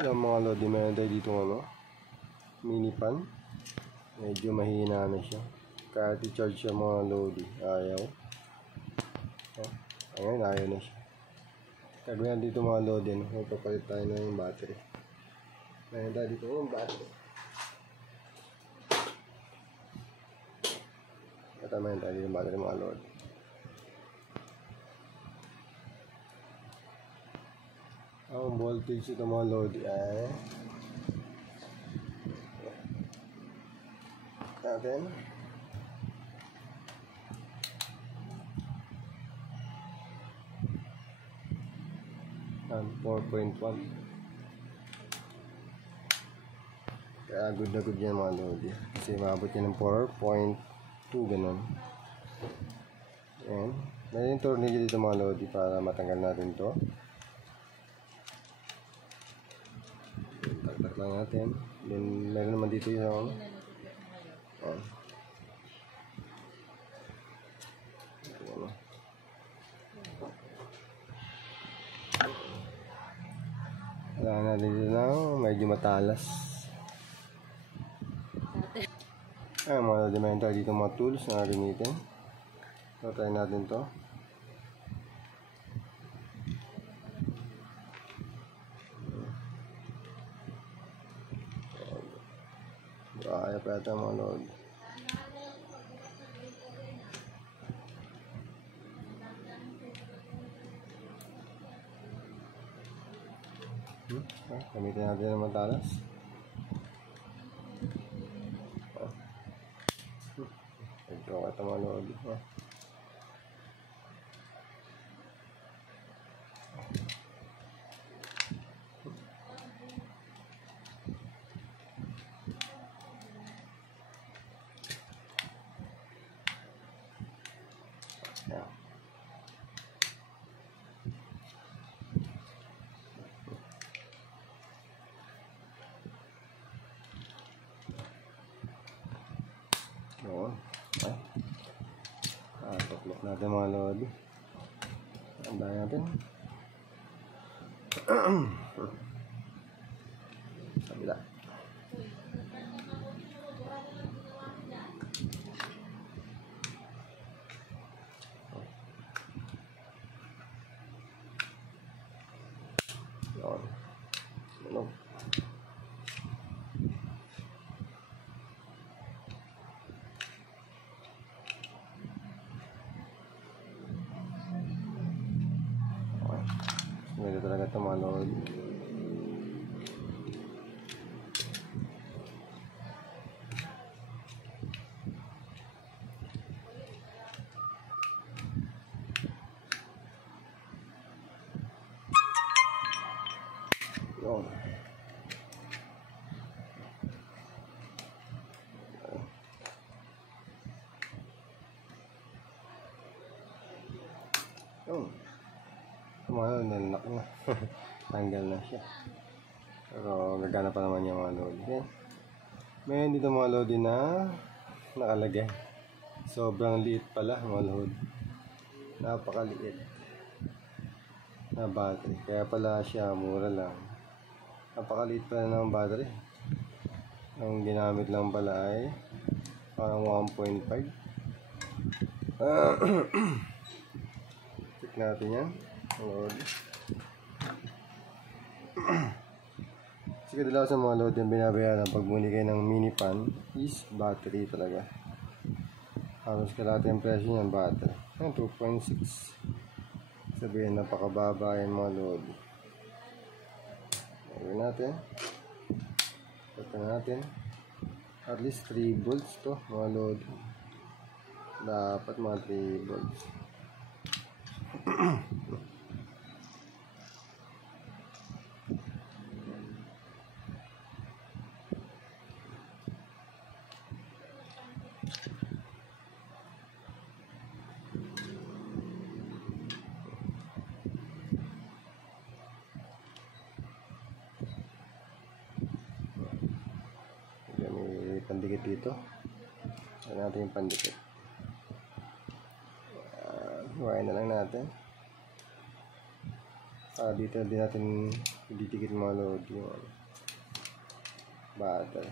Alam mga lodi, meron tayo dito mini pan. Medyo mahina na siya. Kahit i-charge siya mga lodi, ayaw. Ayun, ayaw na siya. Kagawin dito mga lodi, magpapalit tayo na yung battery. Meron tayo dito yung battery. Meron tayo dito yung battery mga lodi. Ang voltage ito mga lodi ay natin 4.1. Kaya good na good yan mga lodi, kasi maabot yan ng 4.2 ganun. Ayan, may yung tornilyo dito mga lodi para matanggal natin to. Taktak lang natin. Then meron naman dito yung wala na dito lang, medyo matalas. Mga lodi, meron tayo dito mga tools na gamitin. So try natin to. Kaya pa ito mga lodi. Gamitin natin ng matalas. Ito ito mga lodi. Tuklok natin mga lodi. Andahin natin. Kabila. Yun. Ano? Ganda talaga ito mga lodi. Yun. Yun. Mga nalak na. Tanggal na siya. Pero gagana pa naman yung mga lodi. Okay. Mayroon dito mga lodi na nakalagay. Sobrang liit pala mga lodi. Napakaliit na battery. Kaya pala siya mura lang. Napakaliit pala ng battery. Ang ginamit lang pala ay parang 1.5. Check natin yan. Kasi kadalasan sa mga load yung binabayaran pag bumili kayo ng mini pan is battery talaga. Halos kalahati yung presyo ng battery. 2.6. Sabihin napakababa yung mga load. Gawin natin. Pagka natin at least 3 volts to mga load. Dapat mga 3 volts. May pandikit dito. Ayan natin yung pandikit. Hiwain na lang natin. Dito din natin didikit mga lodi yung ano, battery.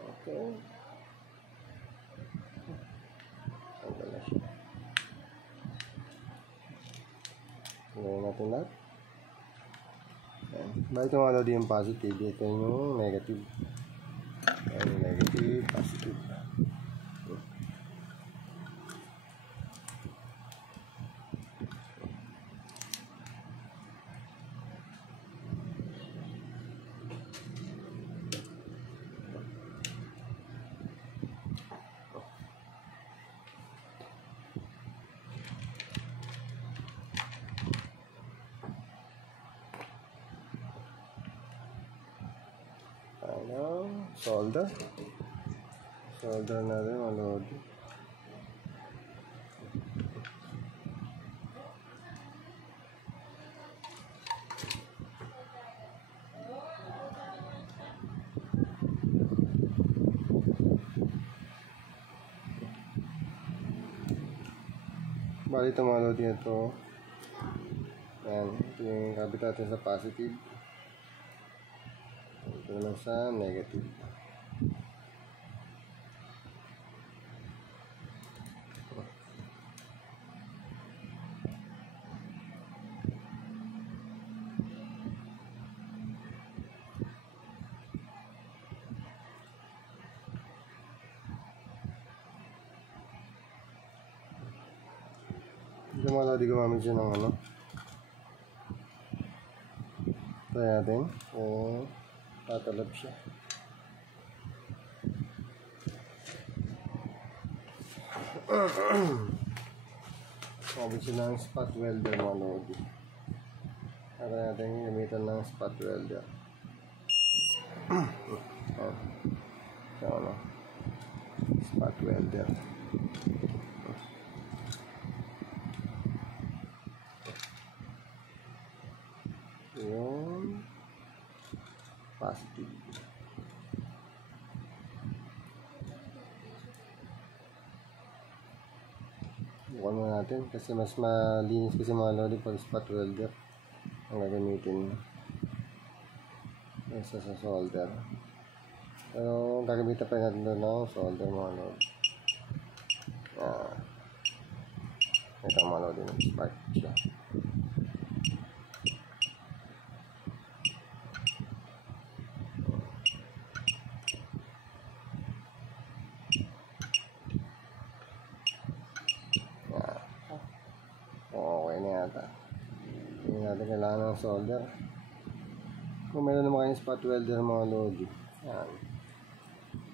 Okay. Tanggal na siya. Ngayon natin lahat. Ba ito mga lodi yung positive, ito yung negative. Ayan yung negative, positive. Ano, solder na rin mga lodi. Bali ito mga lodi ito. Ayan, ito yung kabit natin sa positive. Ito lang sa negative. Ito mga lodi, gumamit siya ng ano. Try natin kung tatalab siya. Gumamit siya ng spot welder mga lodi. Try natin gamitan ng spot welder. So ano, spot welder. Yung positive. Bukan muna natin kasi mas malinis kasi mga lodi pag spot welder ang gagamitin kaysa sa solder. Pero gagamitan pa natin doon ng solder mga lodi. Ito mga lodi, nag-spark siya. Okay na yata. Hindi natin kailangan ng solder. Kung meron naman kayong spot welder mga lodi, yan,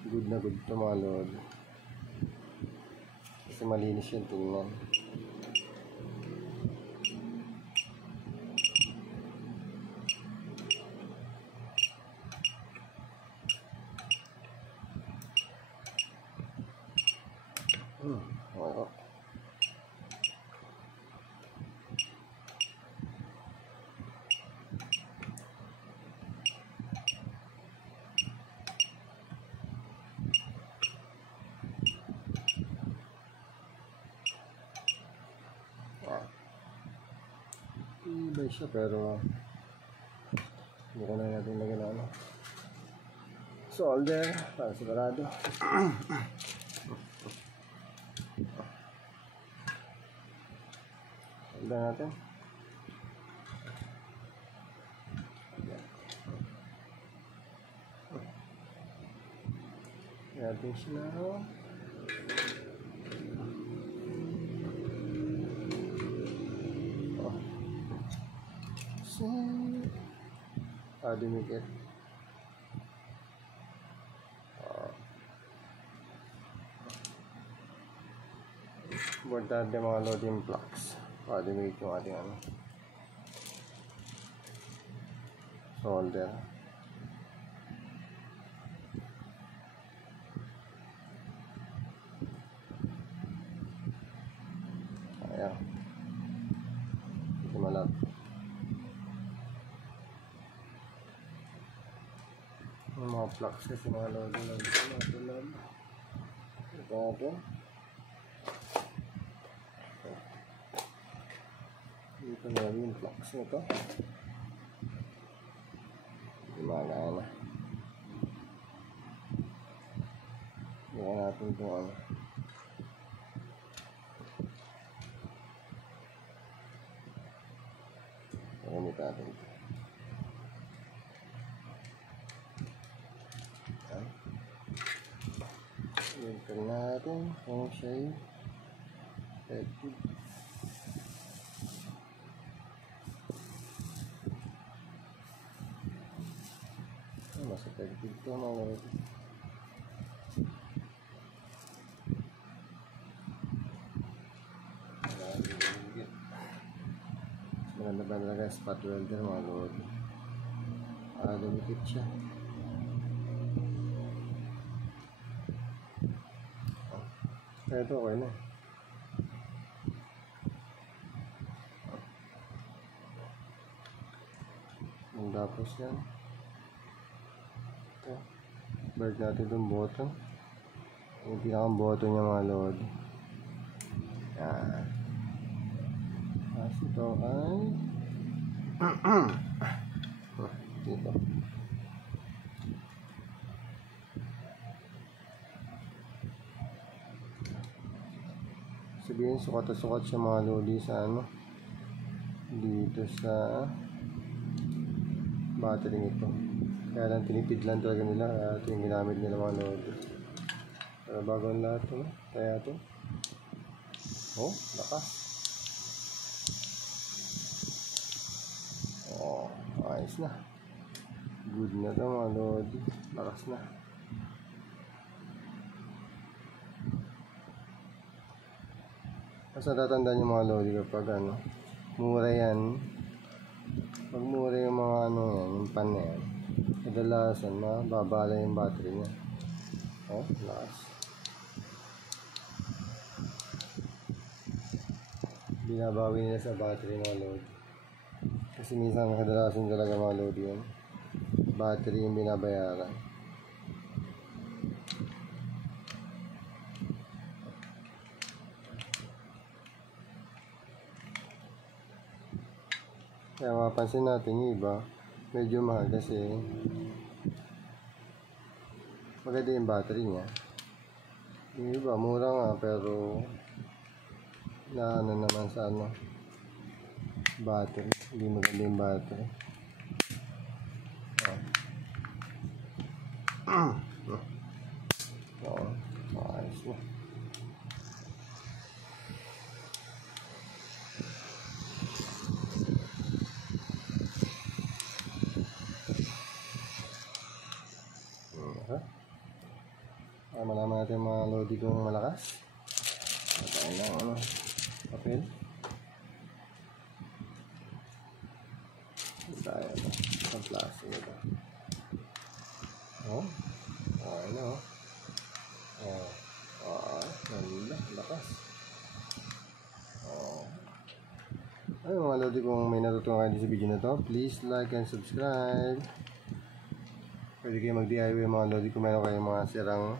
good na good ito mga lodi. Kasi malinis yung tingnan. Okay. Ibay siya pero hindi ko na natin lagyan na ano, solder para sigurado. Solder natin. Natin siya na dumikit. Importante mga loading blocks para dumikit yung ating ano, solder. Ayan, hindi malap. Yung mga plugs kasi mga loading natin. Ito natin. Dito na yung flux na to. Gumagana. Gawin natin itong ano. Gamit natin ito. Ganyan natin kung siya'y effective. Mas effective ito mga lodi. Maganda ba talaga spot welder mga lodi. Dumikit siya. Ito okay na. Tapos yan. Balik natin itong button. Yung pinakang button niya mga lodi. Yan. Tapos ito ay dito. Sabihin sukat na sukat siya mga lodi sa ano, dito sa battery nito. Kaya lang tinipid lang talaga nila. Ito yung ginamit nila mga lodi. Pero bago ang lahat ito, kaya ito. Oh, lakas. Oh, ayos na. Good na ito mga lodi. Lakas na. Basta tatandaan yung mga lodi kapag ano, mura yan. Pag mura yung mga ano yan, yung pan na yan, kadalasan mababala yung battery niya. Oh, lakas. Binabawi nila sa battery mga lodi. Kasi minsan kadalasan talaga mga lodi yan. Battery yung binabayaran. Kaya mapansin natin yung iba, medyo mahal kasi maganda yung battery niya. Yung iba, mura nga pero na ano naman sa ano, battery. Hindi maganda yung battery. Ayos na. Malaman natin mga lodi kung malakas. Patayin na ano, papel. Tayo ito, sa plastic ito. Oh, okay na oh. Lakas. Ayun mga lodi, kung may natutunan kayo sa video na to, please like and subscribe. Pwede kayo mag-DIY mga lodi kung meron kayong mga sirang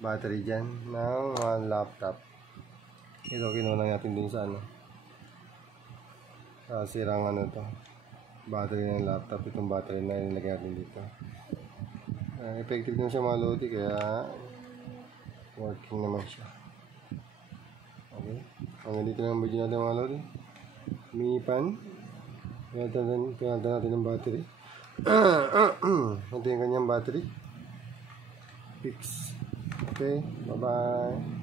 battery dyan ng mga laptop. Ito kinulang natin din sa ano, sa sirang ano to, battery ng laptop. Itong battery na nilagay natin dito. Effective din siya mga lodi, kaya working naman siya. Okay, hanggang dito lang ang video natin mga lodi. Mini pan, pinalitan natin ng battery. Ito yung kanyang battery fix. Okay, bye bye.